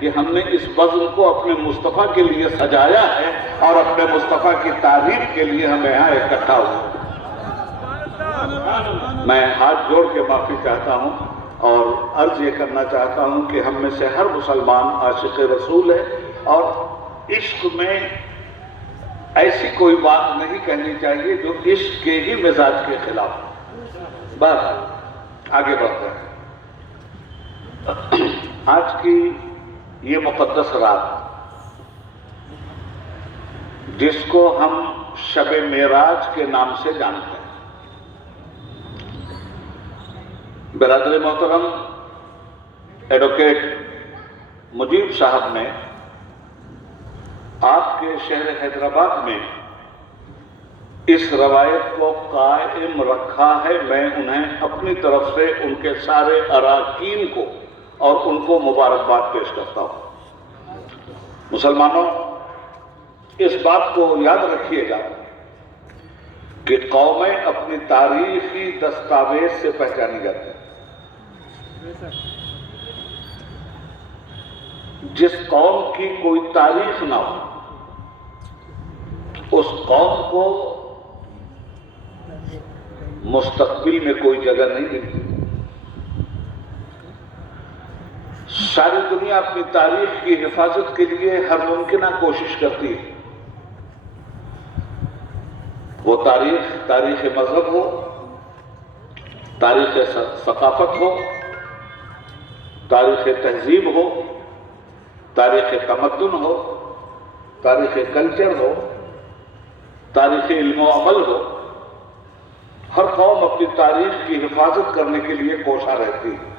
کہ ہم نے اس بزم کو اپنے مصطفیٰ کے لیے سجایا ہے اور اپنے مصطفیٰ کی تعریف کے لیے ہم یہاں اکٹھا ہوئے۔ میں ہاتھ جوڑ کے معافی چاہتا ہوں اور عرض یہ کرنا چاہتا ہوں کہ ہم میں سے ہر مسلمان عاشق رسول ہے، اور عشق میں ایسی کوئی بات نہیں کہنی چاہیے جو عشق کے ہی مزاج کے خلاف ہو۔ بہرحال آگے بڑھتے ہیں۔ آج کی یہ مقدس رات جس کو ہم شب معراج کے نام سے جانتے ہیں، برادر محترم ایڈوکیٹ مجیب صاحب نے آپ کے شہر حیدرآباد میں اس روایت کو قائم رکھا ہے۔ میں انہیں اپنی طرف سے ان کے سارے اراکین کو اور ان کو مبارکباد پیش کرتا ہوں۔ مسلمانوں، اس بات کو یاد رکھیے گا کہ قومیں اپنی تاریخی دستاویز سے پہچانی جاتی ہیں۔ جس قوم کی کوئی تاریخ نہ ہو اس قوم کو مستقبل میں کوئی جگہ نہیں ملتی۔ ساری دنیا اپنی تاریخ کی حفاظت کے لیے ہر ممکنہ کوشش کرتی ہے۔ وہ تاریخ مذہب ہو، تاریخ ثقافت ہو، تاریخ تہذیب ہو، تاریخ تمدن ہو، تاریخ کلچر ہو، تاریخ علم و عمل ہو، ہر قوم اپنی تاریخ کی حفاظت کرنے کے لیے کوشاں رہتی ہے،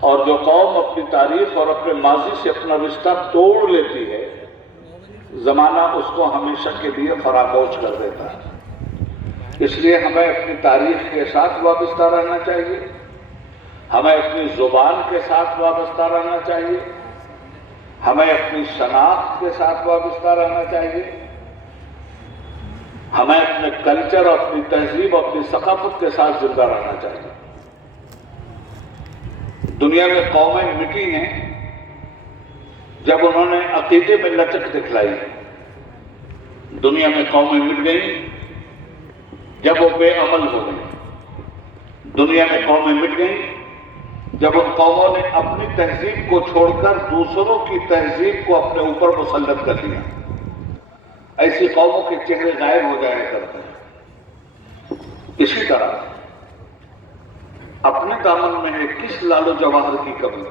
اور جو قوم اپنی تاریخ اور اپنے ماضی سے اپنا رشتہ توڑ لیتی ہے، زمانہ اس کو ہمیشہ کے لیے فراموش کر دیتا ہے۔ اس لیے ہمیں اپنی تاریخ کے ساتھ وابستہ رہنا چاہیے، ہمیں اپنی زبان کے ساتھ وابستہ رہنا چاہیے، ہمیں اپنی شناخت کے ساتھ وابستہ رہنا چاہیے، ہمیں اپنے کلچر، اپنی تہذیب، اپنی ثقافت کے ساتھ زندہ رہنا چاہیے۔ دنیا میں قومیں مٹی ہیں جب انہوں نے عقیدے میں لچک دکھلائی، دنیا میں قومیں مٹ گئیں جب وہ بے عمل ہو گئیں، دنیا میں قومیں مٹ گئیں جب ان قوموں نے اپنی تہذیب کو چھوڑ کر دوسروں کی تہذیب کو اپنے اوپر مسلط کر دیا۔ ایسی قوموں کے چہرے غائب ہو جایا کرتے ہیں۔ اسی طرح اپنے دامن میں ہے کس لال و جواہر کی کمی،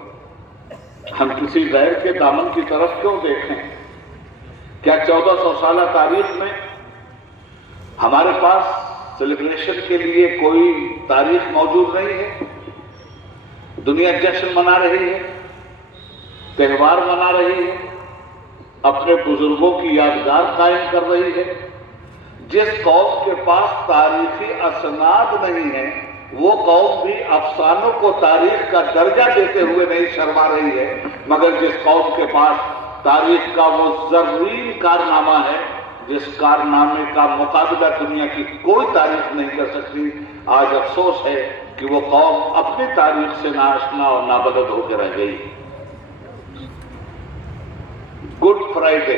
ہم کسی غیر کے دامن کی طرف کیوں دیکھیں؟ کیا 1400 سالہ تاریخ میں ہمارے پاس سیلیبریشن کے لیے کوئی تاریخ موجود نہیں ہے؟ دنیا جشن منا رہی ہے، تہوار منا رہی ہے، اپنے بزرگوں کی یادگار قائم کر رہی ہے۔ جس قوم کے پاس تاریخی اسناد نہیں ہے وہ قوم بھی افسانوں کو تاریخ کا درجہ دیتے ہوئے نہیں شرما رہی ہے، مگر جس قوم کے پاس تاریخ کا وہ زرین کارنامہ ہے جس کارنامے کا مقابلہ دنیا کی کوئی تاریخ نہیں کر سکتی، آج افسوس ہے کہ وہ قوم اپنی تاریخ سے ناآشنا اور نابلد ہو کے رہ گئی۔ گڈ فرائیڈے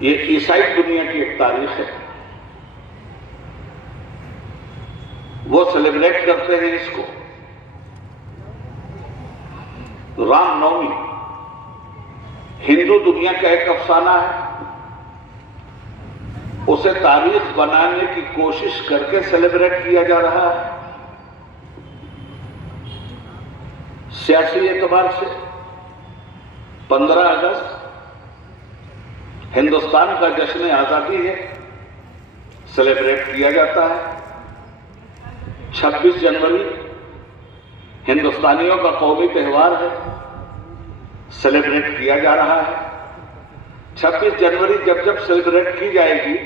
یہ عیسائی دنیا کی ایک تاریخ ہے، وہ سیلیبریٹ کرتے ہیں اس کو۔ رام نومی ہندو دنیا کا ایک افسانہ ہے، اسے تاریخ بنانے کی کوشش کر کے سیلیبریٹ کیا جا رہا ہے۔ سیاسی اعتبار سے 15 اگست ہندوستان کا جشن آزادی ہے، سیلیبریٹ کیا جاتا ہے۔ 26 جنوری ہندوستانیوں کا قومی تہوار ہے، سیلیبریٹ کیا جا رہا ہے۔ 26 جنوری جب سیلیبریٹ کی جائے گی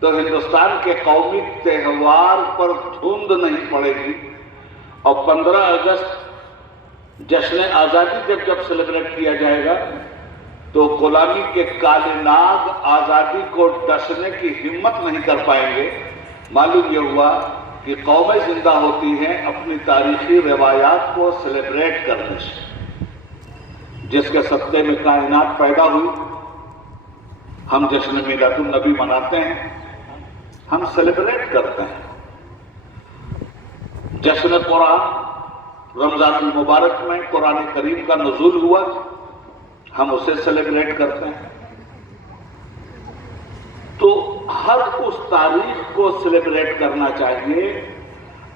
تو ہندوستان کے قومی تہوار پر دھند نہیں پڑے گی، اور 15 اگست جشن آزادی جب سیلیبریٹ کیا جائے گا تو غلامی کے کالے ناگ آزادی کو ڈسنے کی ہمت نہیں کر پائیں گے۔ معلوم یہ ہوا کہ قومیں زندہ ہوتی ہیں اپنی تاریخی روایات کو سیلیبریٹ کرنے سے۔ جس کے صدقے میں کائنات پیدا ہوئی، ہم جشن میلاد النبی مناتے ہیں، ہم سیلیبریٹ کرتے ہیں۔ جشن قرآن، رمضان المبارک میں قرآن کریم کا نزول ہوا، ہم اسے سیلیبریٹ کرتے ہیں۔ تو ہر اس تاریخ کو سیلیبریٹ کرنا چاہیے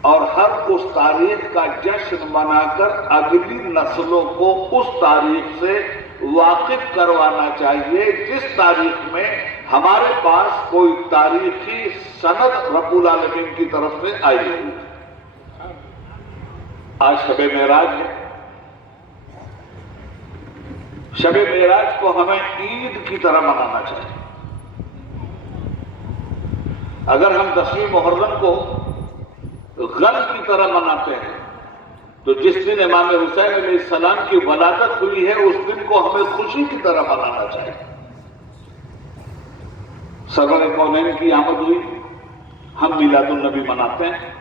اور ہر اس تاریخ کا جشن منا کر اگلی نسلوں کو اس تاریخ سے واقف کروانا چاہیے جس تاریخ میں ہمارے پاس کوئی تاریخی سند رب العالمین کی طرف سے آئی ہوئی۔ آج شب معراج ہے۔ شب معراج کو ہمیں عید کی طرح منانا چاہیے۔ اگر ہم 10ویں محرم کو غم کی طرح مناتے ہیں تو جس دن امام حسین علیہ السلام کی ولادت ہوئی ہے اس دن کو ہمیں خوشی کی طرح منانا چاہیے۔ سرور کونین کی آمد ہوئی، ہم میلاد النبی مناتے ہیں۔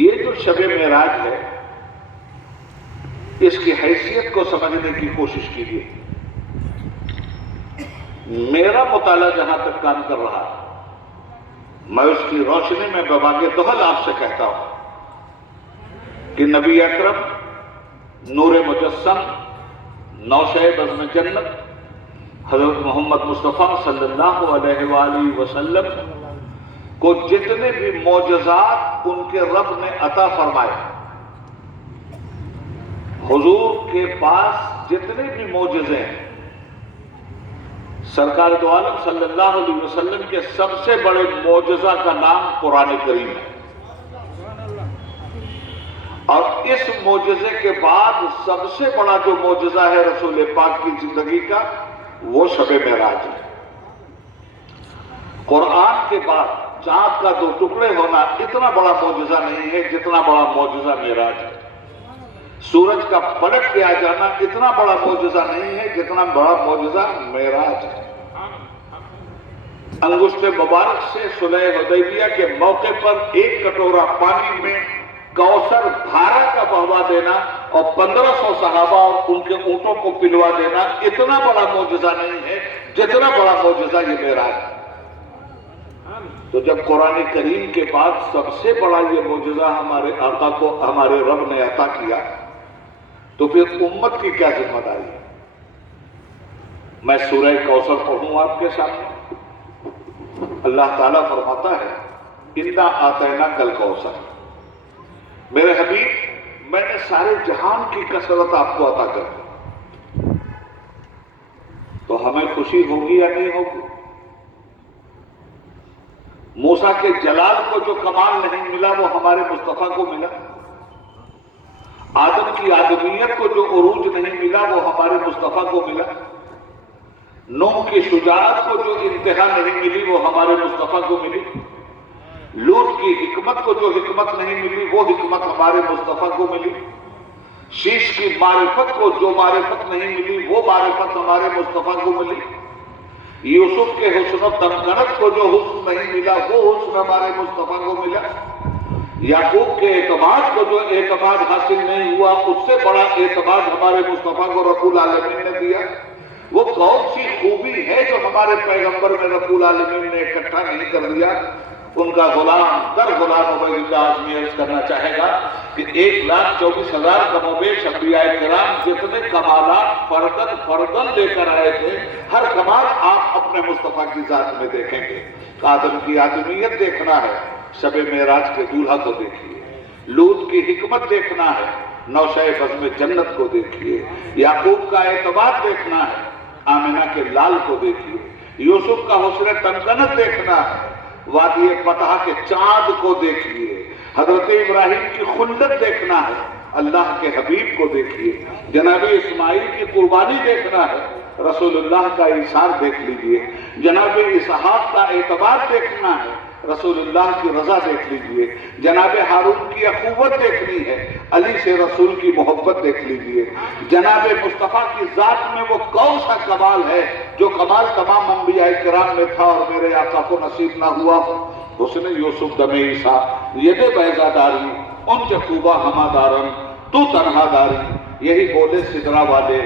یہ جو شب معراج ہے اس کی حیثیت کو سمجھنے کی کوشش کیجیے۔ میرا مطالعہ جہاں تک کام کر رہا ہے، میں اس کی روشنی میں بباغ دہل آپ سے کہتا ہوں کہ نبی اکرم نور مجسم نوشہ بزم جنت حضرت محمد مصطفیٰ صلی اللہ علیہ وآلہ وسلم کو جتنے بھی معجزات ان کے رب نے عطا فرمائے، حضور کے پاس جتنے بھی معجزے ہیں، سرکار دو عالم صلی اللہ علیہ وسلم کے سب سے بڑے معجزہ کا نام قرآن کریم ہے، اور اس معجزے کے بعد سب سے بڑا جو معجزہ ہے رسول پاک کی زندگی کا وہ شب معراج ہے۔ قرآن کے بعد چاند کا 2 ٹکڑے ہونا اتنا بڑا معجزہ نہیں ہے جتنا بڑا معجزہ معراج ہے۔ سورج کا پلٹ کے آ جانا اتنا بڑا معجزہ نہیں ہے جتنا بڑا معجزہ معراج ہے۔ انگشت مبارک سے صلح حدیبیہ کے موقع پر 1 کٹورا پانی میں کوثر دھارا کا بہوا دینا اور 1500 صحابہ اور ان کے اونٹوں کو پلوا دینا اتنا بڑا معجزہ نہیں ہے جتنا بڑا معجزہ یہ معراج ہے۔ تو جب قرآن کریم کے بعد سب سے بڑا یہ معجزہ ہمارے آقا کو ہمارے رب نے عطا کیا تو پھر امت کی کیا ذمہ داری ہے؟ میں سورہ کوثر پڑھوں آپ کے سامنے۔ اللہ تعالیٰ فرماتا ہے اِنَّا آتَيْنَاكَ الْكَوْثَرَ، میرے حبیب میں نے سارے جہان کی کثرت آپ کو عطا کر دی، تو ہمیں خوشی ہوگی یا نہیں ہوگی؟ موسیٰ کے جلال کو جو کمال نہیں ملا وہ ہمارے مصطفیٰ کو ملا، آدم کی آدمیت کو جو عروج نہیں ملا وہ ہمارے مصطفیٰ کو ملا، نوح کی شجاعت کو جو انتہا نہیں ملی وہ ہمارے مصطفیٰ کو ملی، لوط کی حکمت کو جو حکمت نہیں ملی وہ حکمت ہمارے مصطفیٰ کو ملی، شیش کی معرفت کو جو معرفت نہیں ملی وہ معرفت ہمارے مصطفیٰ کو ملی، یوسف کے حسن و تمکنت کو جو حسن نہیں ملا وہ حسن ہمارے مصطفیٰ کو ملا، یعقوب کے اعتماد کو جو اعتماد حاصل نہیں ہوا اس سے بڑا اعتماد ہمارے مصطفیٰ کو رب العالمین نے دیا۔ وہ کون سی خوبی ہے جو ہمارے پیغمبر میں رب العالمین نے اکٹھا نہیں کر دیا؟ ان کا غلام در غلام عبید اللہ آزمی عرض کرنا چاہے گا کہ 1,24,000 کم و بیش انبیاء کرام جتنے کمالات فردن لے کر آئے تھے ہر کمال آپ اپنے مصطفیٰ کی ذات میں دیکھیں گے۔ آدم کی آدمیت دیکھنا ہے، شب معراج کے دولہا کو دیکھیے، لوط کی حکمت دیکھنا ہے، نوشہ بزم جنت کو دیکھیے، یعقوب کا اعتماد دیکھنا ہے، آمنہ کے لال کو دیکھیے، یوسف کا حسن تمکنت دیکھنا ہے، وادی فتح کے چاند کو دیکھیے، حضرت ابراہیم کی خلت دیکھنا ہے، اللہ کے حبیب کو دیکھیے، جناب اسماعیل کی قربانی دیکھنا ہے، رسول اللہ کا ایثار دیکھ لیجئے، جناب اسحاق کا اعتبار دیکھنا ہے، رسول اللہ کی رضا دیکھ لیجئے، جناب ہارون کی اخوت دیکھنی ہے، علی سے رسول کی محبت دیکھ لیجئے، جناب مصطفیٰ کی ذات میں وہ کون سا کمال ہے جو کمال تمام انبیاء کرام میں تھا اور میرے آقا کو نصیب نہ ہوا؟ حسن یوسف دم عیسیٰ ید بیضا داری ان خوبا ہما دارن تو تنہا داری، یہی بولے سدرا والے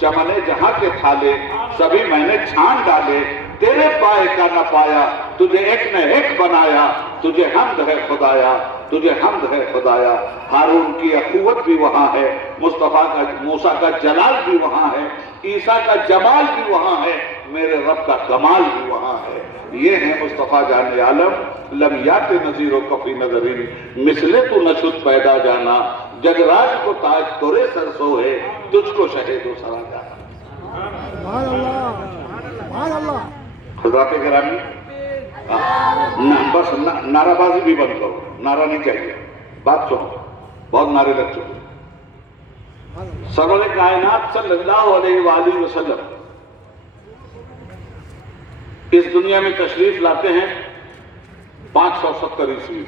چمنے جہاں کے تھالے سبھی میں نے چھان ڈالے، تیرے پائے کا نہ پایا تجھے ایک نے ایک بنایا، تجھے حمد ہے خدایا، تجھے حمد ہے خدایا۔ ہارون کی اخوت بھی وہاں ہے، مصطفیٰ کا موسیٰ کا جلال بھی وہاں ہے، عیسیٰ کا جمال بھی وہاں ہے، میرے رب کا کمال بھی وہاں ہے۔ یہ ہے مصطفیٰ جان عالم، لم یات نظیر و کفی نظرین، مثلے تو نشد پیدا جانا، جگراج کو تاج تورے سر سوہے، تجھ کو شہید و سرا جانا۔ سبحان اللہ، سبحان اللہ۔ حضرات گرامی، بس نعرہ بازی بھی بند کرو، نعرہ نہیں چاہیے، بات سنو، بہت نعرے لگ چکے۔ سرور کائنات صلی اللہ علیہ وآلہ وسلم اس دنیا میں تشریف لاتے ہیں 570 عیسوی،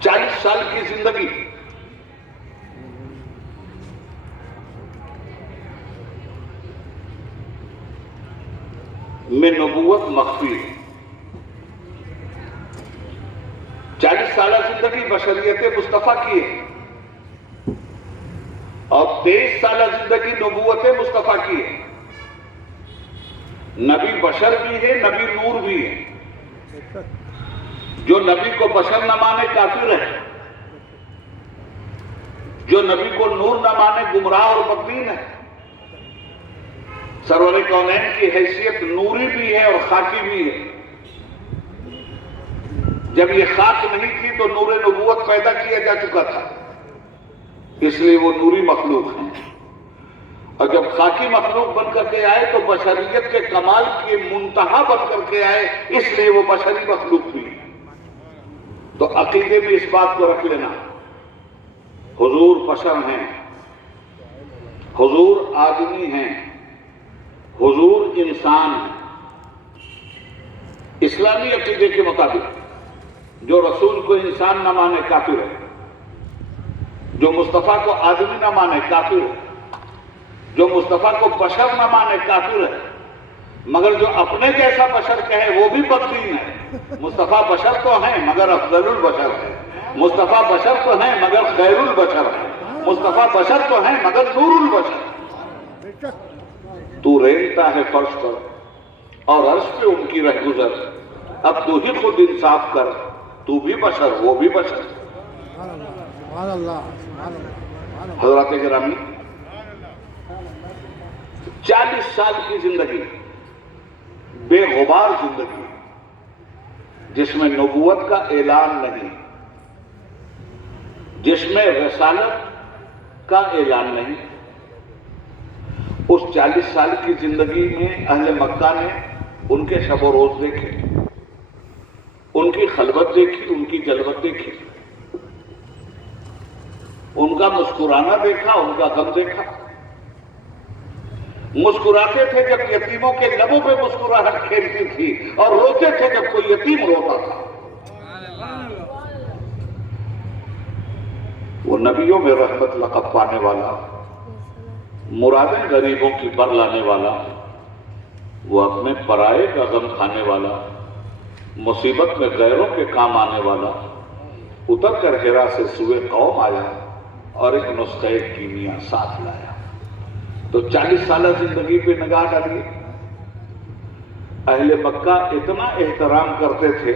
40 سال کی زندگی، میں نبوت مخفی ہے۔ 40 سالہ زندگی بشریت مصطفیٰ کی ہے اور 23 سالہ زندگی نبوت مصطفیٰ کی ہے۔ نبی بشر بھی ہے، نبی نور بھی ہے۔ جو نبی کو بشر نہ مانے کافر ہے، جو نبی کو نور نہ مانے گمراہ اور بدبین ہے۔ سرور کونین کی حیثیت نوری بھی ہے اور خاکی بھی ہے۔ جب یہ خاک نہیں تھی تو نور نبوت پیدا کیا جا چکا تھا، اس لیے وہ نوری مخلوق ہیں، اور جب خاکی مخلوق بن کر کے آئے تو بشریت کے کمال کے منتہا بن کر کے آئے، اس لیے وہ بشری مخلوق بھی۔ تو عقیدے میں اس بات کو رکھ لینا، حضور بشر ہیں، حضور آدمی ہیں، حضور انسان ہیں۔ اسلامی عقیدے کے مطابق جو رسول کو انسان نہ مانے کافر ہے، جو مصطفیٰ کو آدمی نہ مانے کافر ہے، جو مصطفیٰ کو بشر نہ مانے کافر ہے، مگر جو اپنے جیسا بشر کہے وہ بھی بددین ہے۔ مصطفیٰ بشر تو ہیں مگر افضل البشر ہے، مصطفیٰ بشر تو ہیں مگر خیر البشر ہے، مصطفیٰ بشر تو ہیں مگر نور البشر۔ تو رینگتا ہے فرش پر اور عرش پہ ان کی رہ گزر، اب تو ہی خود انصاف کر، تو بھی بشر وہ بھی بشر۔ سبحان اللہ، سبحان اللہ۔ حضرات گرامی، 40 سال کی زندگی، بے غبار زندگی، جس میں نبوت کا اعلان نہیں، جس میں رسالت کا اعلان نہیں۔ اس 40 سال کی زندگی میں اہل مکہ نے ان کے شب و روز دیکھے، ان کی خلوت دیکھی، ان کی جلوت دیکھی، ان کا مسکرانا دیکھا، ان کا غم دیکھا۔ مسکراتے تھے جب یتیموں کے لبوں پہ مسکراہٹ کھیلتی تھی، اور روتے تھے جب کوئی یتیم روتا تھا۔ وہ نبیوں میں رحمت لقب پانے والا، مرادیں غریبوں کی بر لانے والا، وہ اپنے پرائے کا غم کھانے والا، مصیبت میں غیروں کے کام آنے والا، اتر کر ہرا سے سوئے قوم آیا اور ایک نسخہ کیمیا ساتھ لایا۔ تو 40 سالہ زندگی پہ نگاہ ڈالیے۔ اہل مکہ اتنا احترام کرتے تھے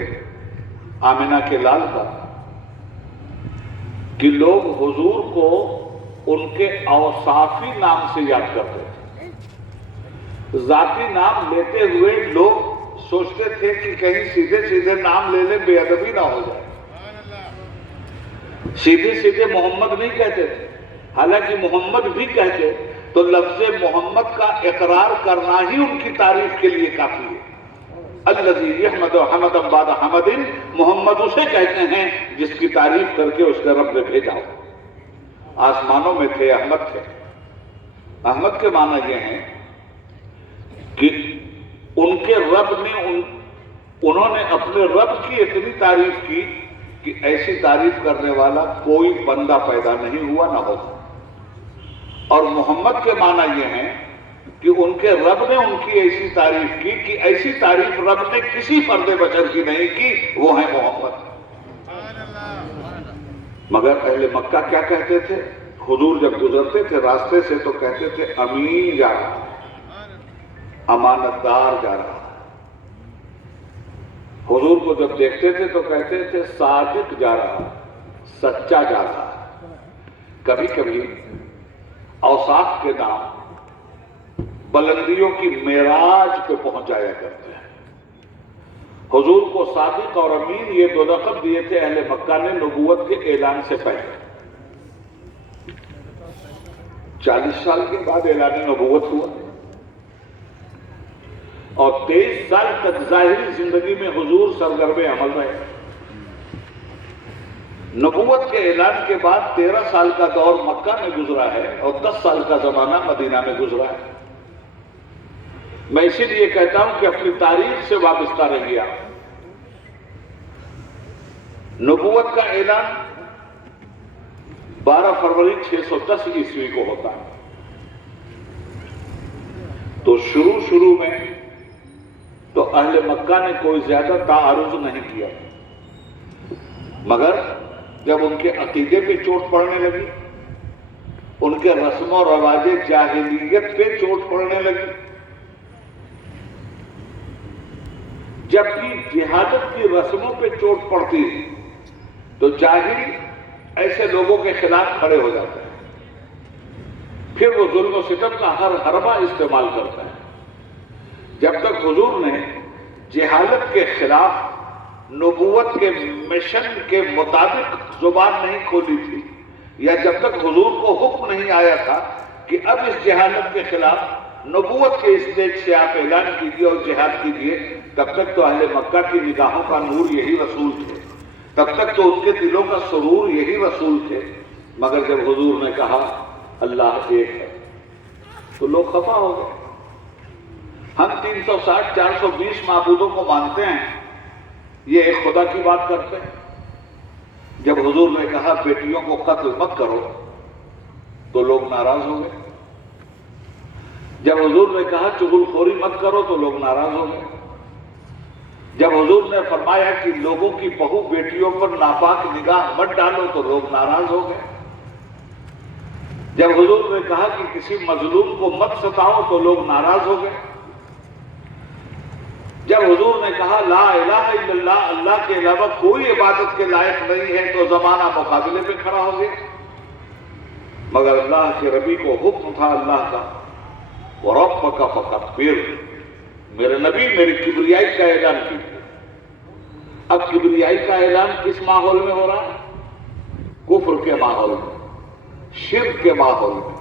آمنہ کے لال کا کہ لوگ حضور کو ان کے اوصافی نام سے یاد کرتے تھے۔ ذاتی نام لیتے ہوئے لوگ سوچتے تھے کہ کہیں سیدھے سیدھے نام لے لیں، بے ادبی نہ ہو جائے۔ سیدھے سیدھے محمد نہیں کہتے تھے، حالانکہ محمد بھی کہتے تو لفظ محمد کا اقرار کرنا ہی ان کی تعریف کے لیے کافی ہے۔ الذی یحمد حمدا بعد حمد، محمد اسے کہتے ہیں جس کی تعریف کر کے اس کے رب نے بھیجا ہو۔ آسمانوں میں تھے، احمد تھے۔ احمد کے معنی یہ ہیں کہ ان کے رب نے انہوں نے اپنے رب کی اتنی تعریف کی کہ ایسی تعریف کرنے والا کوئی بندہ پیدا نہیں ہوا نہ ہوگا۔ اور محمد کے معنی یہ ہیں کہ ان کے رب نے ان کی ایسی تعریف کی کہ ایسی تعریف رب نے کسی فرد بشر کی نہیں کی، وہ ہیں محمد۔ مگر اہل مکہ کیا کہتے تھے؟ حضور جب گزرتے تھے راستے سے تو کہتے تھے امین جا رہا، امانت دار جا رہا۔ حضور کو جب دیکھتے تھے تو کہتے تھے صادق جا رہا، سچا جا رہا۔ کبھی کبھی اوصاف کے نام بلندیوں کی معراج پہ پہنچ جایا کرتے ہیں۔ حضور کو صادق اور امین یہ دو لقب دیے تھے اہل مکہ نے نبوت کے اعلان سے پہلے۔ 40 سال کے بعد اعلان نبوت ہوا اور 23 سال تک ظاہری زندگی میں حضور سرگرم عمل رہے۔ نبوت کے اعلان کے بعد 13 سال کا دور مکہ میں گزرا ہے اور 10 سال کا زمانہ مدینہ میں گزرا ہے۔ میں اسی لیے کہتا ہوں کہ اپنی تاریخ سے وابستہ رہیے۔ نبوت کا اعلان 12 فروری 610 عیسوی کو ہوتا ہے، تو شروع میں تو اہل مکہ نے کوئی زیادہ تعارض نہیں کیا، مگر جب ان کے عقیدے پہ چوٹ پڑنے لگی، ان کے رسم و رواج جاہلیت پہ چوٹ پڑنے لگی، جب بھی جہادت کی رسموں پہ چوٹ پڑتی تو جاہل ایسے لوگوں کے خلاف کھڑے ہو جاتے ہیں، پھر وہ ظلم و ستم کا ہر حربہ استعمال کرتا ہے۔ جب تک حضور نے جہالت کے خلاف نبوت کے مشن کے مطابق زبان نہیں کھولی تھی، یا جب تک حضور کو حکم نہیں آیا تھا کہ اب اس جہالت کے خلاف نبوت کے اسٹیج سے آپ اعلان کیجیے اور جہاد کیجیے، تب تک تو اہل مکہ کی نگاہوں کا نور یہی رسول تھے، تب تک تو ان کے دلوں کا سرور یہی رسول تھے۔ مگر جب حضور نے کہا اللہ ایک ہے تو لوگ خفا ہو گئے۔ ہم 360 420 معبودوں کو مانتے ہیں، یہ ایک خدا کی بات کرتے ہیں۔ جب حضور نے کہا بیٹیوں کو قتل مت کرو تو لوگ ناراض ہو گئے۔ جب حضور نے کہا چغل خوری مت کرو تو لوگ ناراض ہو گئے۔ جب حضور نے فرمایا کہ لوگوں کی بہو بیٹیوں پر ناپاک نگاہ مت ڈالو تو لوگ ناراض ہو گئے۔ جب حضور نے کہا کہ کسی مظلوم کو مت ستاؤ تو لوگ ناراض ہو گئے۔ جب حضور نے کہا لا الہ الا اللہ، اللہ کے علاوہ کوئی عبادت کے لائق نہیں ہے، تو زمانہ مقابلے پہ کھڑا ہو گیا۔ مگر اللہ کے نبی کو حکم تھا اللہ کا وَرَبَّكَ فَكَبِّرْ، میرے نبی میری کبریائی کا اعلان کیجیے۔ اب کبریائی کا اعلان کس ماحول میں ہو رہا ہے؟ کفر کے ماحول میں، شرک کے ماحول میں،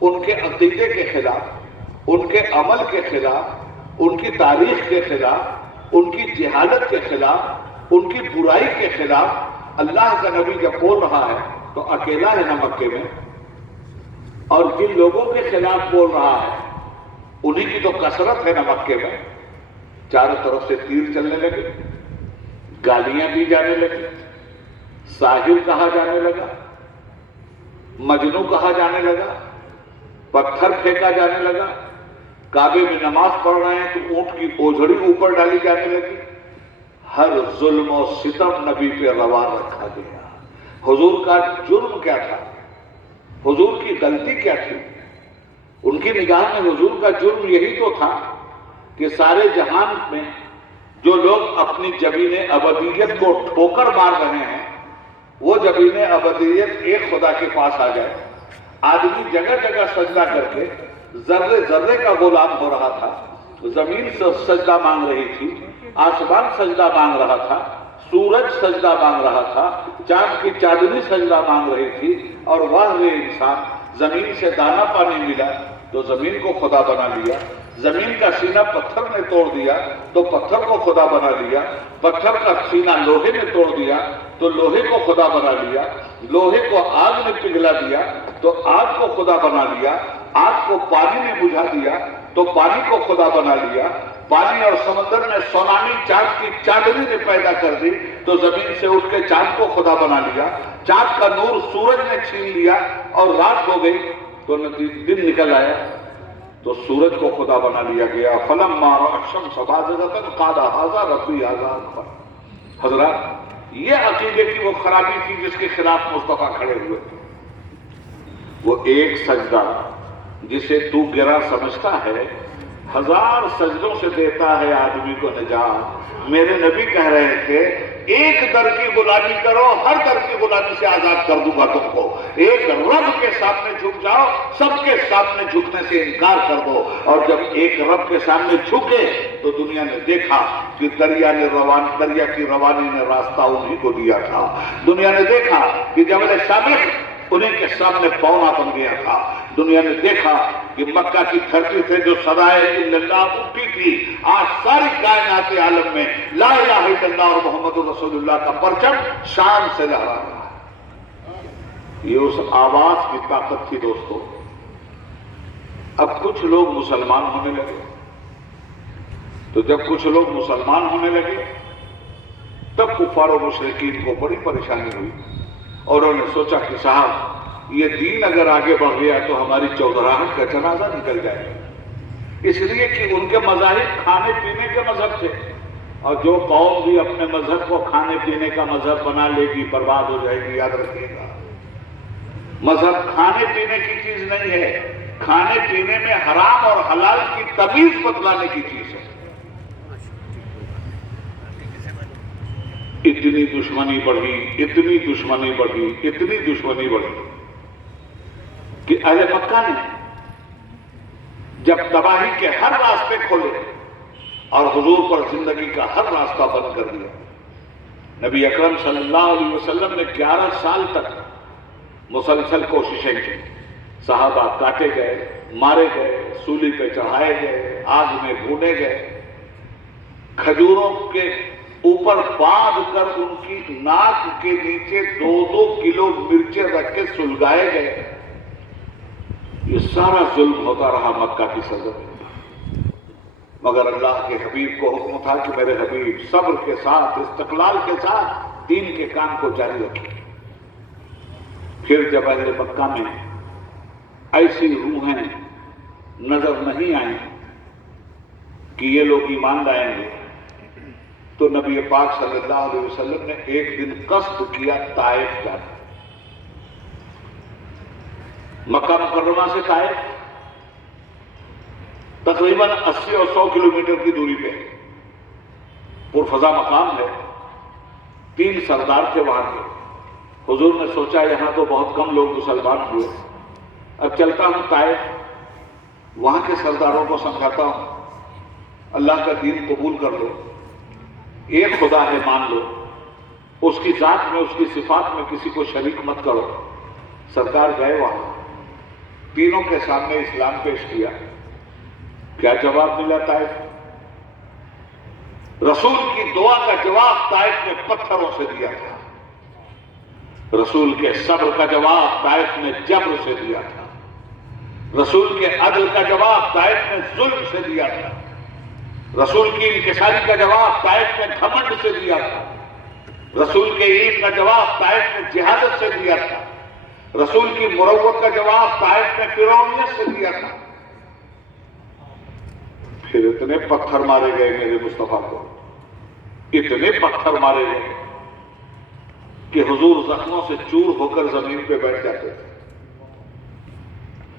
ان کے عقیدے کے خلاف، ان کے عمل کے خلاف، ان کی تاریخ کے خلاف، ان کی جہالت کے خلاف، ان کی برائی کے خلاف اللہ کا نبی جب بول رہا ہے تو اکیلا ہے نہ مکے میں، اور جن لوگوں کے خلاف بول رہا ہے انہی کی تو کثرت ہے نہ مکے میں۔ چاروں طرف سے تیر چلنے لگے، گالیاں دی جانے لگی، ساحر کہا جانے لگا، مجنو کہا جانے لگا، پتھر پھینکا جانے لگا، کعبے میں نماز پڑھ رہے ہیں تو اونٹ کی اوجھڑی اوپر ڈالی جانے لگی۔ ہر ظلم و ستم نبی پہ روا رکھا گیا۔ حضور کا جرم کیا تھا؟ حضور کی غلطی کیا تھی؟ ان کی نگاہ میں حضور کا جرم یہی تو تھا کہ سارے جہان میں جو لوگ اپنی جبین ابدیت کو ٹھوکر مار رہے ہیں، وہ جبین ابدیت ایک خدا کے پاس آ جائے۔ آدمی جگہ جگہ سجدہ کر کے ذرے ذرے کا غلام ہو رہا تھا، زمین سے سجدہ مانگ رہی تھی، آسمان سجدہ مانگ رہا تھا، سورج سجدہ مانگ رہا تھا، چاند کی چاندنی سجدہ مانگ رہی تھی، اور وہ انسان زمین سے دانا پانی ملا تو زمین کو خدا بنا لیا، زمین کا سینہ پتھر نے توڑ دیا تو پتھر کو خدا بنا لیا، پتھر کا سینہ لوہے نے توڑ دیا تو لوہے کو خدا بنا لیا، لوہے کو آگ نے پگھلا دیا تو آگ کو خدا بنا لیا، آگ کو پانی نے بجھا دیا تو پانی کو خدا بنا لیا، پانی اور سمندر میں سونامی چاند کی چاندنی نے پیدا کر دی تو زمین سے اٹھ کے چاند کو خدا بنا لیا، چاند کا نور سورج نے چھین لیا اور رات ہو گئی تو دن نکل آیا۔ تو سورج کو خدا بنا لیا گیا. فلما رأى الشمس بازغة قال هذا ربي هذا اکبر. حضرات یہ عقیدے کی وہ خرابی تھی جس کے خلاف مصطفیٰ کھڑے ہوئے تھے. وہ ایک سجدہ جسے تو گرا سمجھتا ہے 1000 سجدوں سے دیتا ہے آدمی کو نجات. میرے نبی کہہ رہے تھے ایک در کی غلامی کرو، ہر در کی غلامی سے آزاد کر دوں گا تم کو. ایک رب کے سامنے جھک جاؤ، سب کے سامنے جھکنے سے انکار کر دو. اور جب ایک رب کے سامنے جھکے تو دنیا نے دیکھا کہ دریا کی روانی نے راستہ انہی کو دیا تھا. دنیا نے دیکھا کہ جبل شامخ انہیں کے سامنے پونا بن گیا تھا. دنیا نے دیکھا کہ مکہ کی دھرتی سے جو صدائے اللہ اٹھی تھی، آج ساری کائنات عالم میں لا الہ الا اللہ اور محمد رسول اللہ کا پرچم شان سے لہرا رہا ہے. یہ اس آواز کی طاقت تھی دوستو. اب کچھ لوگ مسلمان ہونے لگے. تو جب کچھ لوگ مسلمان ہونے لگے تب کفار و مشرکین کو بڑی پریشانی ہوئی اور انہوں نے سوچا کہ صاحب یہ دین اگر آگے بڑھ گیا تو ہماری چودراہٹ کا جنازہ نکل جائے گا. اس لیے کہ ان کے مذاہب کھانے پینے کے مذہب تھے، اور جو قوم بھی اپنے مذہب کو کھانے پینے کا مذہب بنا لے گی برباد ہو جائے گی. یاد رکھیے گا مذہب کھانے پینے کی چیز نہیں ہے. کھانے پینے میں حرام اور حلال کی تمیز بتلانے کی چیز ہے. اتنی دشمنی بڑھی، اتنی دشمنی بڑھی، اتنی دشمنی بڑھی کہ اہل مکہ نے جب تباہی کے ہر راستے کھولے اور حضور پر زندگی کا ہر راستہ بند کر دیا. نبی اکرم صلی اللہ علیہ وسلم نے 11 سال تک مسلسل کوششیں کی. صحابہ کاٹے گئے، مارے گئے، سولی پہ چڑھائے گئے، آگ میں بھونے گئے، کھجوروں کے اوپر باندھ کر ان کی ناک کے نیچے 2-2 کلو مرچیں رکھ کے سلگائے گئے. یہ سارا ظلم ہوتا رہا مکہ کی سرزمین. مگر اللہ کے حبیب کو حکم تھا کہ میرے حبیب صبر کے ساتھ، استقلال کے ساتھ دین کے کام کو جاری رکھیں. پھر جب اہل مکہ میں ایسی روحیں نظر نہیں آئیں کہ یہ لوگ ایمان لائیں گے تو نبی پاک صلی اللہ علیہ وسلم نے ایک دن قصد کیا طائف جانا. مکہ مکرمہ سے طائف تقریباً 80 اور 100 کلومیٹر کی دوری پہ پرفضا مقام ہے. 3 سردار تھے وہاں کے. حضور نے سوچا یہاں تو بہت کم لوگ مسلمان ہوئے، اب چلتا ہوں طائف، وہاں کے سرداروں کو سمجھاتا ہوں اللہ کا دین قبول کر لو، ایک خدا ہے مان لو، اس کی ذات میں، اس کی صفات میں کسی کو شریک مت کرو. سرکار گئے وہاں، تینوں کے سامنے اسلام پیش کیا. کیا جواب ملا طائف؟ رسول کی دعا کا جواب طائف نے پتھروں سے دیا تھا. رسول کے صبر کا جواب طائف نے جبر سے دیا تھا. رسول کے عدل کا جواب طائف نے ظلم سے دیا تھا. رسول کی انکساری کا جواب طائف نے گھمنڈ سے دیا تھا. رسول کے علم کا جواب طائف نے جہالت سے دیا تھا. رسول کی مروت کا جواب طائف نے فرعونیت سے دیا تھا. پھر اتنے پتھر مارے گئے میرے مصطفیٰ کو، اتنے پتھر مارے گئے کہ حضور زخموں سے چور ہو کر زمین پہ بیٹھ جاتے تھے.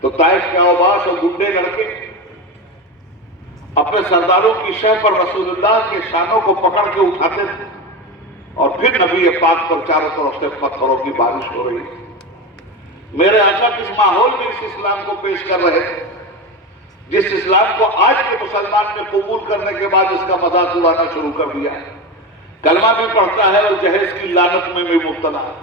تو طائف کے اوباش اور گنڈے لڑکے اپنے سرداروں کی شہ پر رسول اللہ کے شانوں کو پکڑ کے اٹھاتے تھے، اور پھر نبی پاک پر چاروں طرف سے پتھروں کی بارش ہو رہی. میرے آقا کس ماحول میں اس اسلام کو پیش کر رہے تھے، جس اسلام کو آج کے مسلمان نے قبول کرنے کے بعد اس کا مذاق اڑانا شروع کر دیا ہے. کلمہ بھی پڑھتا ہے اور جہیز کی لعنت میں بھی مبتلا ہے.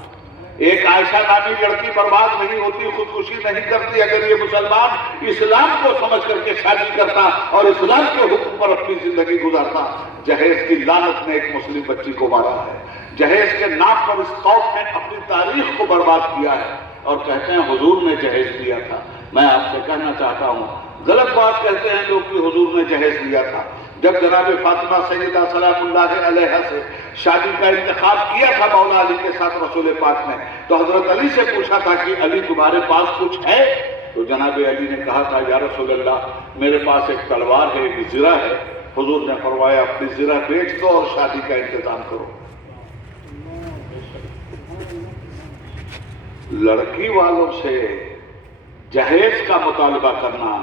ایک عائشہ نامی لڑکی برباد نہیں ہوتی، خودکشی نہیں کرتی اگر یہ مسلمان اسلام کو سمجھ کر کے شادی کرتا اور اسلام کے حکم پر اپنی زندگی گزارتا. جہیز کی لعنت نے ایک مسلم بچی کو مارا ہے. جہیز کے نام پر اس قوم نے اپنی تاریخ کو برباد کیا ہے اور کہتے ہیں حضور نے جہیز دیا تھا. میں آپ سے کہنا چاہتا ہوں غلط بات کہتے ہیں لوگ کہ حضور نے جہیز دیا تھا. جب جناب فاطمہ سیدہ سلام اللہ علیہا سے شادی کا انتخاب کیا تھا مولا علی کے ساتھ رسول پاک نے، تو حضرت علی سے پوچھا تھا کہ علی تمہارے پاس کچھ ہے؟ تو جناب علی نے کہا تھا یا رسول اللہ میرے پاس ایک تلوار ہے، ایک زرہ ہے. حضور نے فرمایا اپنی زرہ بیچ دو اور شادی کا انتظام کرو. لڑکی والوں سے جہیز کا مطالبہ کرنا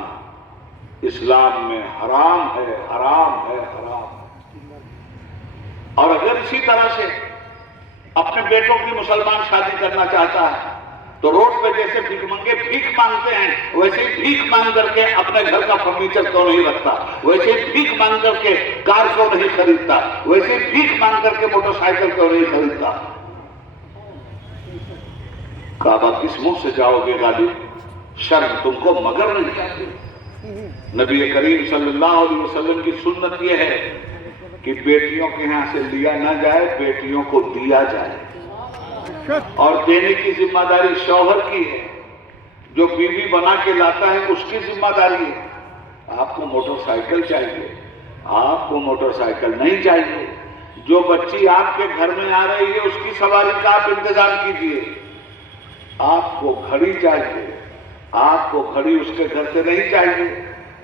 اسلام میں حرام ہے، حرام ہے، حرام. اور اگر اسی طرح سے اپنے بیٹوں کی مسلمان شادی کرنا چاہتا ہے تو روڈ پہ جیسے بھیک منگے بھیک مانگتے ہیں ویسے ہی بھیک مانگ کر کے اپنے گھر کا فرنیچر کیوں نہیں رکھتا، ویسے ہی بھیک مانگ کر کے کار کیوں نہیں خریدتا، ویسے ہی بھیک مانگ کر کے موٹر سائیکل کیوں نہیں خریدتا. کعبہ کس منہ سے جاؤ گے غالب؟ شرم تم کو مگر نہیں آتی. نبی کریم صلی اللہ علیہ وسلم کی سنت یہ ہے کہ بیٹیوں کے یہاں سے لیا نہ جائے، بیٹیوں کو دیا جائے. اور دینے کی ذمہ داری شوہر کی ہے. جو بیوی بنا کے لاتا ہے اس کی ذمہ داری ہے. آپ کو موٹر سائیکل چاہیے، آپ کو موٹر سائیکل نہیں چاہیے. جو بچی آپ کے گھر میں آ رہی ہے اس کی سواری کا آپ انتظام کیجیے. آپ کو گھڑی چاہیے، آپ کو گھڑی اس کے گھر سے نہیں چاہیے.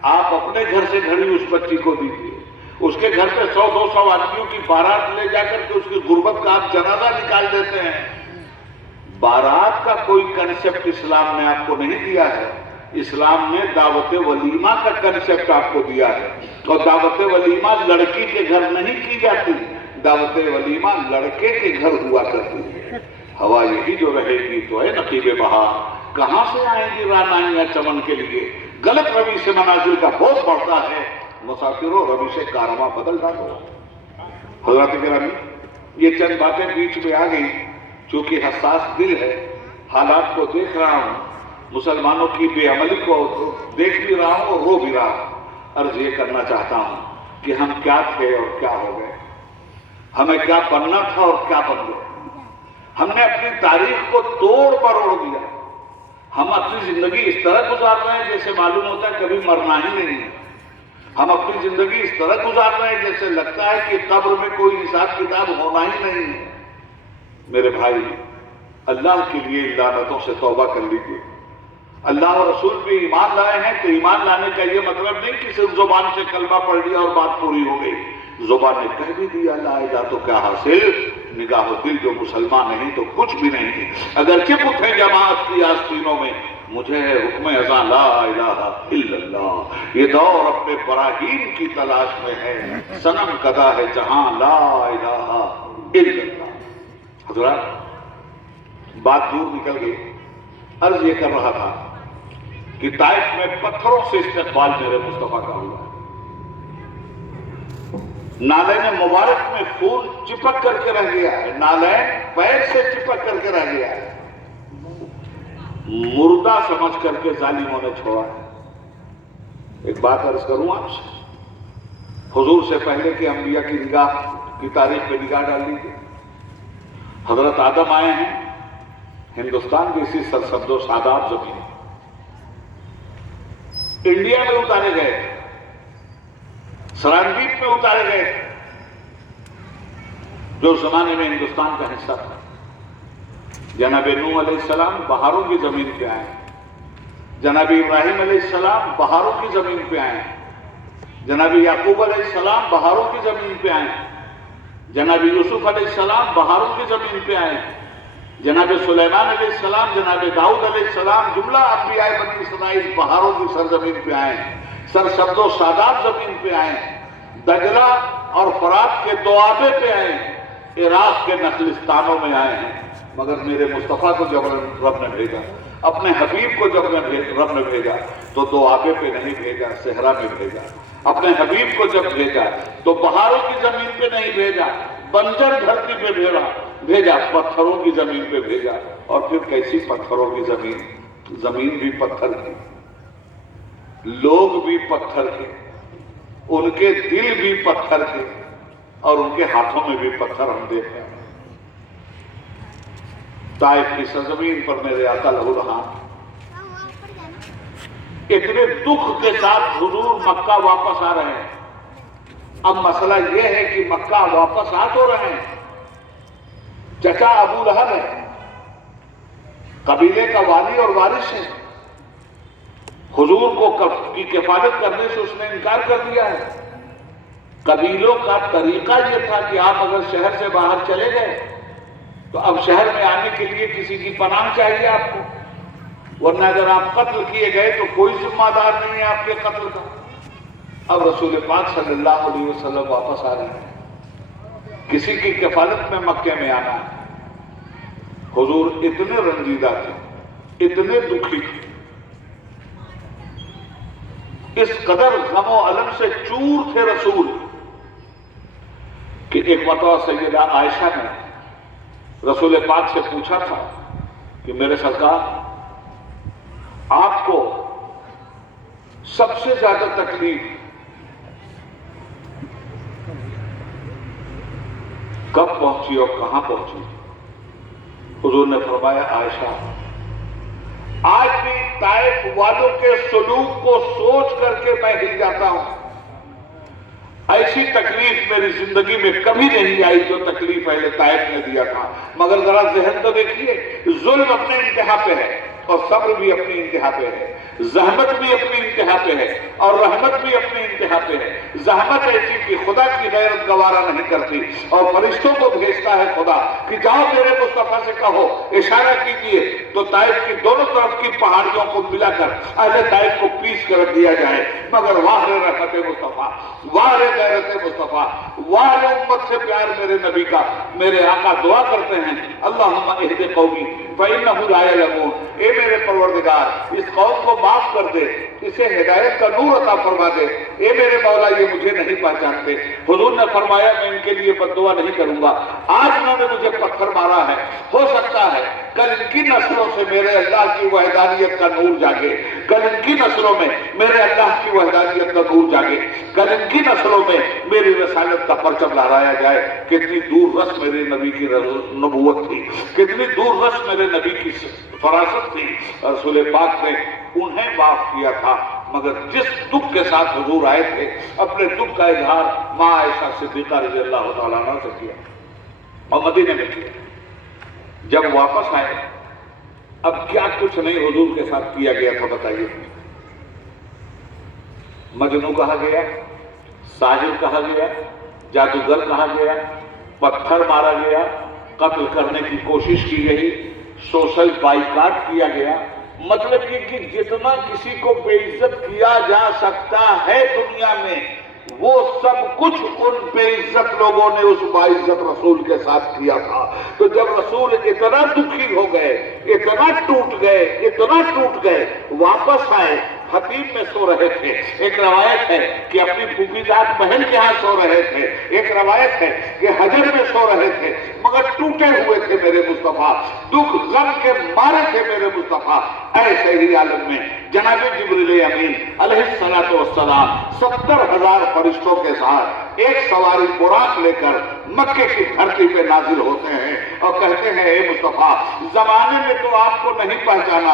آپ اپنے گھر سے گھڑی اس بچی کو دیجیے. اس کے گھر پہ 100-200 آدمیوں کی بارات لے جا کر کے اس کی غربت کا آپ جنازہ نکال دیتے ہیں. بارات کا کوئی کنسپٹ اسلام نے آپ کو نہیں دیا ہے. اسلام نے دعوت ولیمہ کا کنسپٹ آپ کو دیا ہے. اور دعوت ولیمہ لڑکی کے گھر نہیں کی جاتی، دعوت ولیمہ لڑکے کے گھر ہوا کرتی ہے. ہوا یہی جو رہے گی تو ہے نقیب بہار، کہاں سے آئیں گی رانائیاں چمن کے لیے. غلط روی سے منازل کا بہت بڑھتا ہے. مسافروں روی سے کارواں بدل ڈالو. حضرات گرامی، یہ چند باتیں بیچ میں آ گئی چونکہ حساس دل ہے. حالات کو دیکھ رہا ہوں، مسلمانوں کی بے عملی کو دیکھ بھی رہا ہوں اور رو بھی رہا ہوں. عرض یہ کرنا چاہتا ہوں کہ ہم کیا تھے اور کیا ہو گئے، ہمیں کیا بننا تھا اور کیا بن گئے. ہم نے اپنی تاریخ کو توڑ مروڑ دیا. ہم اپنی زندگی اس طرح گزار رہے ہیں جیسے معلوم ہوتا ہے کبھی مرنا ہی نہیں ہے. ہم اپنی زندگی اس طرح گزار رہے ہیں جیسے لگتا ہے کہ قبر میں کوئی حساب کتاب ہونا ہی نہیں ہے. میرے بھائی، اللہ کے لیے لعنتوں سے توبہ کر لیجیے. اللہ اور رسول پہ ایمان لائے ہیں تو ایمان لانے کا یہ مطلب نہیں کہ صرف زبان سے کلمہ پڑھ لیا اور بات پوری ہو گئی. زبان نے کہہ بھی دیا لا الہ تو کیا حاصل، نگاہ و دل جو مسلمان نہیں تو کچھ بھی نہیں. اگر چپ اٹھے جماعت کی آستینوں میں مجھے ہے حکم اذاں لا الہ الا اللہ. یہ دور اپنے براہین کی تلاش میں ہے، صنم کدا ہے جہاں لا الہ الا اللہ. حضرات، بات دور نکل گئی. عرض یہ کر رہا تھا کہ طائف میں پتھروں سے استقبال میرے مصطفیٰ کا ہوا. نالین مبارک میں خون چپک کر کے رہ گیا ہے، نالین پیر سے چپک کر کے رہ گیا ہے. مردہ سمجھ کر کے ظالموں نے چھوڑا ہے. ایک بات عرض کروں آپ سے، حضور سے پہلے کے انبیاء کی نگاہ کی تاریخ پہ نگاہ ڈال لیجیے. حضرت آدم آئے ہیں ہندوستان جیسی سرسبز و شاداب زمین، انڈیا میں اتارے گئے، سرانگیپ میں اتارے گئے جو اس زمانے میں ہندوستان کا حصہ تھا. جناب نوح علیہ السلام بہاروں کی زمین پہ آئے، جناب ابراہیم علیہ السلام بہاروں کی زمین پہ آئے، جناب یعقوب علیہ السلام بہاروں کی زمین پہ آئے، جناب یوسف علیہ السلام بہاروں کی زمین پہ آئے، جناب سلیمان علیہ السلام، جناب داؤد علیہ السلام، جملہ انبیاء بنی اسرائیل بہاروں کی سرزمین پہ آئے، سرسبز و شاداب زمین پہ آئے، دجلہ اور فرات کے دوآبے پہ آئے، عراق کے نخلستانوں میں آئے ہیں. مگر میرے مصطفیٰ کو جب رب نے بھیجا، اپنے حبیب کو جب رب نے بھیجا تو دوآبے پہ نہیں بھیجا، صحرا میں بھیجا. اپنے حبیب کو جب بھیجا تو بہاروں کی زمین پہ نہیں بھیجا، بنجر دھرتی پہ بھیجا، پتھروں کی زمین پہ بھیجا. اور پھر کیسی پتھروں کی زمین، زمین بھی پتھر کی، لوگ بھی پتھر کے، ان کے دل بھی پتھر کے، اور ان کے ہاتھوں میں بھی پتھر ہم دیکھتے ہیں. طائف کی سرزمین پر میرے آقا لہو رہا اتنے دکھ کے ساتھ حضور مکہ واپس آ رہے ہیں. اب مسئلہ یہ ہے کہ مکہ واپس آ تو رہے ہیں، چچا ابو لہب ہے، قبیلے کا والی اور وارث ہے، حضور کی کفالت کرنے سے اس نے انکار کر دیا ہے۔ قبیلوں کا طریقہ یہ تھا کہ آپ اگر شہر سے باہر چلے گئے تو اب شہر میں آنے کے لیے کسی کی پناہ چاہیے آپ کو، ورنہ اگر آپ قتل کیے گئے تو کوئی ذمہ دار نہیں ہے آپ کے قتل کا۔ اب رسول پاک صلی اللہ علیہ وسلم واپس آ رہے ہیں، کسی کی کفالت میں مکے میں آنا ہے۔ حضور اتنے رنجیدہ تھے، اتنے دکھی تھے، اس قدر غم و الم سے چور تھے رسول کہ ایک مرتبہ سیدہ عائشہ نے رسول پاک سے پوچھا تھا کہ میرے سرکار، آپ کو سب سے زیادہ تکلیف کب پہنچی اور کہاں پہنچی؟ حضور نے فرمایا عائشہ، آج بھی طائف والوں کے سلوک کو سوچ کر کے میں ہل جاتا ہوں۔ ایسی تکلیف میری زندگی میں کبھی نہیں آئی جو تکلیف اہل طائف نے دیا تھا۔ مگر ذرا ذہن تو دیکھیے، ظلم اپنے انتہا پہ ہے اور صبر بھی اپنی انتہا پہ ہے، زحمت بھی اپنی انتہا پہ ہے اور رحمت بھی اپنی انتہا پہ ہے۔ زحمت ایسی کہ خدا کی غیرت گوارا نہیں کرتی اور فرشتوں کو بھیجتا ہے خدا کہ جاؤ میرے مصطفیٰ سے کہو، اشارہ کیجئے تو طائف کی دونوں طرف کی پہاڑیوں کو ملا کر اہل طائف کو پیس کر دیا جائے۔ مگر واہ رحمت مصطفیٰ، واہ غیرت مصطفیٰ، واہ امت سے پیار میرے نبی کا۔ میرے آقا دعا کرتے ہیں، اللہم اہد قومی فإنہم لا یعلمون، اے میرے پروردگار اس قوم کو معاف کر دے، اسے ہدایت کا نور عطا فرما دے۔ اے میرے مولا یہ مجھے نہیں پہچانتے۔ حضور نے فرمایا میں ان کے لیے بد دعا نہیں کروں گا۔ آج انہوں نے مجھے پتھر مارا ہے، ہو سکتا ہے کل ان کی نسلوں سے میرے اللہ کی وحدانیت کا نور جاگے، کل ان کی نسلوں میں میرے اللہ کی وحدانیت کا نور جاگے، کل ان کی نسلوں میں میری رسالت کا پرچم لہرایا جائے۔ کتنی دور رس میرے نبی کی نبوت تھی، کتنی دور رس میرے نبی کی فراست تھی۔ رسول پاک نے انہیں معاف کیا تھا، مگر جس دکھ کے ساتھ حضور آئے تھے اپنے دکھ کا اظہار ماں عائشہ صدیقہ رضی اللہ تعالیٰ عنہ سے کیا اور مدینے میں کیا۔ جب واپس آئے اب کیا کچھ نہیں حضور کے ساتھ کیا گیا تھا بتائیے؟ مجنوں کہا گیا، ساحر کہا گیا، جادوگر کہا گیا، پتھر مارا گیا، قتل کرنے کی کوشش کی گئی، سوشل بائیکاٹ کیا گیا۔ مطلب یہ کہ جتنا کسی کو بے عزت کیا جا سکتا ہے دنیا میں وہ سب کچھ ان بے عزت لوگوں نے اس باعزت رسول کے ساتھ کیا تھا۔ تو جب رسول اتنا دکھی ہو گئے، اتنا ٹوٹ گئے، واپس آئے، حتیم میں سو رہے تھے۔ ایک روایت ہے کہ اپنی پھوپھی جات بہن کے ہاں سو رہے تھے، ایک روایت ہے کہ حجر میں سو رہے تھے، مگر ٹوٹے ہوئے تھے میرے مصطفیٰ، دکھ غم کے مارے تھے میرے مصطفیٰ۔ ایسے ہی عالم میں جناب جبریل امین علیہ السلام 70,000 فرشتوں کے ساتھ ایک سواری براق لے کر مکے کی دھرتی پہ نازل ہوتے ہیں اور کہتے ہیں اے مصطفیٰ زمانے میں تو آپ کو نہیں پہچانا،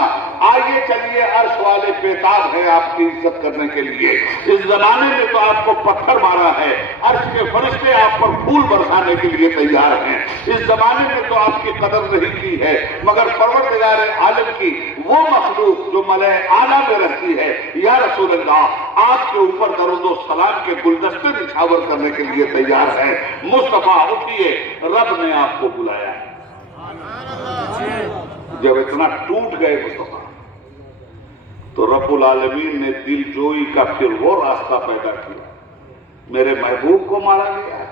آئیے چلیے عرش والے بیتاب ہے آپ کی عزت کرنے کے لیے۔ اس زمانے میں تو آپ کو پتھر مارا ہے، عرش کے فرشتے آپ پر پھول برسانے کے لیے تیار ہیں۔ اس زمانے میں تو آپ کی قدر نہیں کی ہے، مگر پروردگار عالم کی وہ مخلوق جو ملائے اعلیٰ میں رہتی ہے، یا رسول اللہ آپ کے اوپر درود و سلام کے گلدستے نچھاور کرنے کے لیے تیار ہے۔ مصطفیٰ اٹھیے، رب نے آپ کو بلایا۔ جب اتنا ٹوٹ گئے مصطفیٰ تو رب العالمین نے دل جوئی کا پھر وہ راستہ پیدا کیا۔ میرے محبوب کو مارا گیا ہے،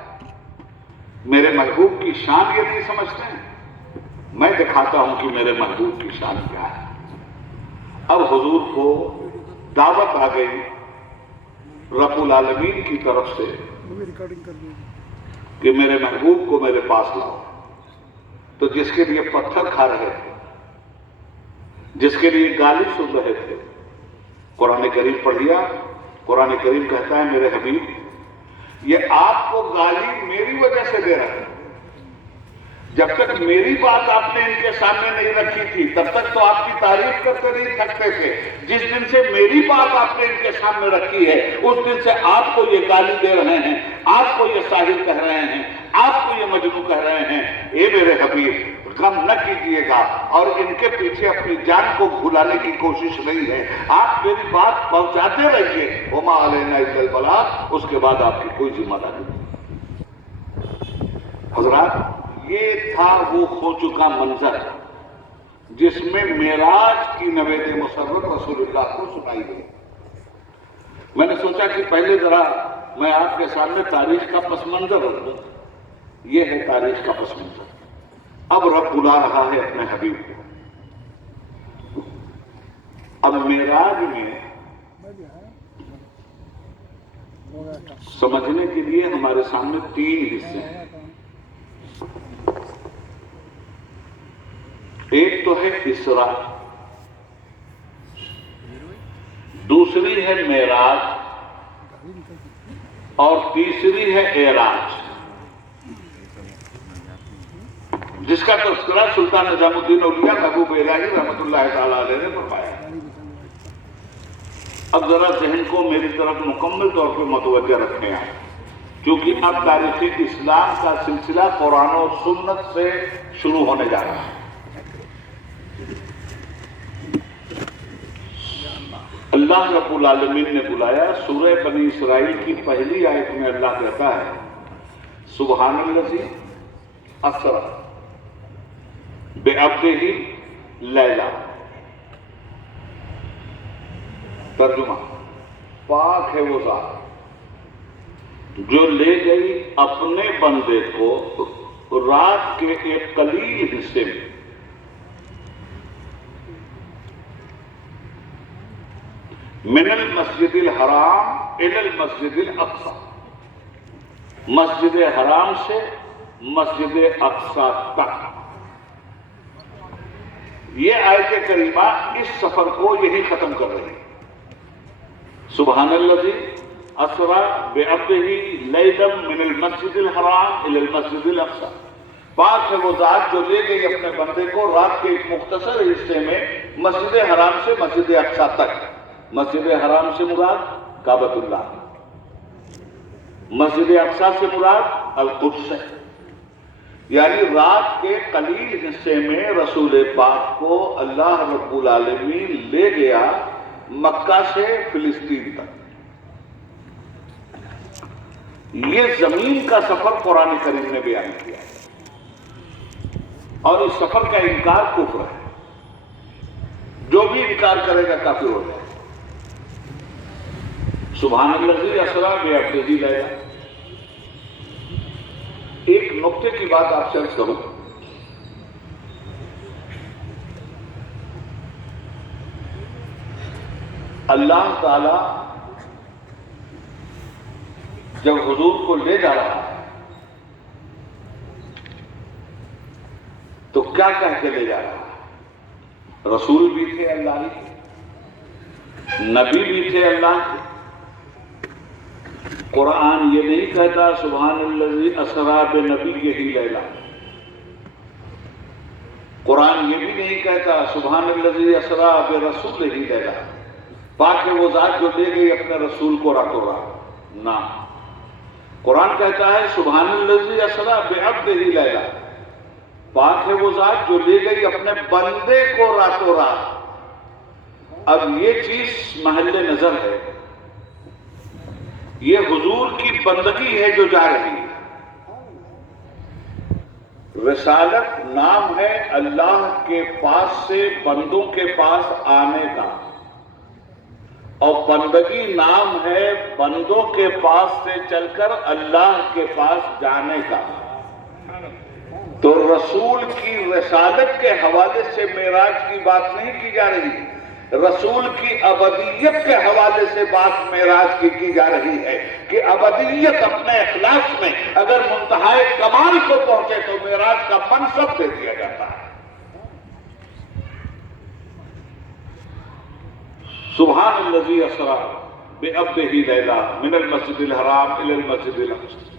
میرے محبوب کی شان یہ نہیں سمجھتے ہیں، میں دکھاتا ہوں کہ میرے محبوب کی شان کیا ہے۔ اب حضور کو دعوت آ گئی رب العالمین کی طرف سے کہ میرے محبوب کو میرے پاس لاؤ۔ تو جس کے لیے پتھر کھا رہے تھے، جس کے لیے گالی سن رہے تھے، قرآن کریم پڑھ لیا۔ قرآن کریم کہتا ہے میرے حبیب یہ آپ کو گالی میری وجہ سے دے رہا ہے۔ جب تک میری بات آپ نے ان کے سامنے نہیں رکھی تھی تب تک تو آپ کی تعریف کرتے نہیں تھکتے تھے۔ جس دن سے میری بات آپ نے ان کے سامنے رکھی ہے اس دن سے آپ کو یہ گالی دے رہے ہیں، آپ کو یہ ساحر کہہ رہے ہیں، آپ کو یہ مجنون کہہ رہے ہیں، اے میرے حبیب غم نہ کیجئے گا، اور ان کے پیچھے اپنی جان کو بھلانے کی کوشش نہیں ہے، آپ میری بات پہنچاتے رہیے، وما علینا الا البلاغ، اس کے بعد آپ کی کوئی ذمہ داری نہیں۔ حضرات، یہ تھا وہ کھو چکا منظر جس میں معراج کی نوید مسرت رسول اللہ کو سنائی گئی۔ میں نے سوچا کہ پہلے ذرا میں آپ کے سامنے تاریخ کا پس منظر رکھ دوں۔ یہ ہے تاریخ کا پس منظر۔ اب رب بلا رہا ہے اپنے حبیب کو۔ اب معراج میں سمجھنے کے لیے ہمارے سامنے تین حصے ہیں۔ ایک تو ہے اسراء، دوسری ہے معراج، اور تیسری ہے اعراج، جس کا تذکرہ سلطان نظام الدین اولیاء محبوب الہی رحمۃ اللہ تعالی علیہ نے فرمایا۔ اب ذرا ذہن کو میری طرف مکمل طور پر متوجہ رکھیں آپ، کیونکہ اب تاریخ اسلام کا سلسلہ قرآن و سنت سے شروع ہونے جا رہا ہے۔ اللہ رب العالمین نے بلایا۔ سورہ بنی اسرائیل کی پہلی آیت میں اللہ کہتا ہے سبحان الذی اسری بعبدہ لیلا، ترجمہ پاک ہے وہ ذات جو لے گئی اپنے بندے کو رات کے ایک قلیل حصے میں من المسجد الحرام الی المسجد الاقصی، مسجد حرام سے مسجد اقصی تک۔ یہ آیت کریمہ اس سفر کو یہی ختم کر رہی ہے۔ سبحان الذی اسری بعبدہ لیلا من المسجد الحرام الی المسجد الاقصی، پاک ہے وہ ذات جو لے گئی اپنے بندے کو رات کے ایک مختصر حصے میں مسجد حرام سے مسجد اقصی تک۔ مسجد حرام سے مراد کعبۃ اللہ، مسجد اقصی سے مراد القدس ہے۔ یعنی رات کے قلیل حصے میں رسول پاک کو اللہ رب العالمین لے گیا مکہ سے فلسطین تک۔ یہ زمین کا سفر قرآن کریم نے بیان کیا ہے، اور اس سفر کا انکار کفر ہے۔ جو بھی انکار کرے گا کافر ہو جائے۔ سبحان الذی اسری بعبدہ لیلا۔ ایک نقطے کی بات آپ سے عرض کروں، اللہ تعالی جب حضور کو لے جا رہا ہے تو کیا کہہ کے لے جا رہا ہے؟ رسول بھی تھے اللہ کے، نبی بھی تھے اللہ کے۔ قرآن یہ نہیں کہتا سبحان الذی اسری بنبیہ لیلا، قرآن یہ بھی نہیں کہتا سبحان الذی اسری برسولہ لیلا، پاک ہے وہ ذات جو لے گئی اپنے رسول کو راتوں رات۔ نہ، قرآن کہتا ہے سبحان الذی اسری بعبدہ لیلا، پاک ہے وہ ذات جو لے گئی اپنے بندے کو راتوں رات۔ اب یہ چیز محل نظر ہے، یہ حضور کی بندگی ہے جو جا رہی ہے۔ رسالت نام ہے اللہ کے پاس سے بندوں کے پاس آنے کا، اور بندگی نام ہے بندوں کے پاس سے چل کر اللہ کے پاس جانے کا۔ تو رسول کی رسالت کے حوالے سے معراج کی بات نہیں کی جا رہی، رسول کی ابدیت کے حوالے سے بات معراج کی جا رہی ہے کہ ابدیت اپنے اخلاص میں اگر منتہائے کمال کو پہنچے تو معراج کا منصب دے دیا جاتا ہے۔ سبحان الذی اسری بعبدہ لیلا من المسجد الحرام الی المسجد الاقصی۔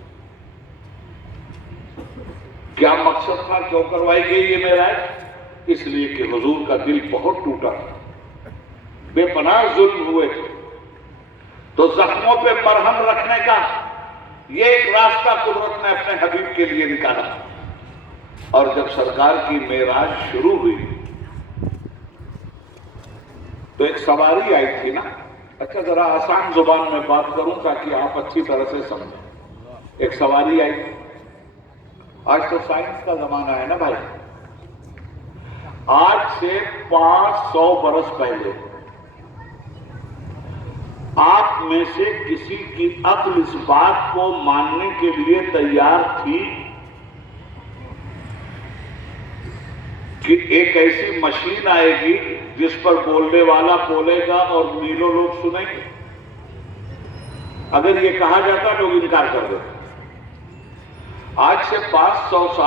کیا مقصد تھا، کیوں کروائی گئی یہ معراج؟ اس لیے کہ حضور کا دل بہت ٹوٹا تھا، بے پناہ ظلم ہوئے تھے، تو زخموں پہ مرہم رکھنے کا یہ ایک راستہ قدرت نے اپنے حبیب کے لیے نکالا. اور جب سرکار کی معراج شروع ہوئی تو ایک سواری آئی تھی نا. اچھا ذرا آسان زبان میں بات کروں تاکہ آپ اچھی طرح سے سمجھیں. ایک سواری آئی. آج تو سائنس کا زمانہ ہے نا بھائی. آج سے 500 برس پہلے آپ میں سے کسی کی عقل اس بات کو ماننے کے لیے تیار تھی کہ ایک ایسی مشین آئے گی جس پر بولنے والا بولے گا اور میلوں لوگ سنیں گے؟ اگر یہ کہا جاتا لوگ انکار کر دیتے. آج سے 500 سال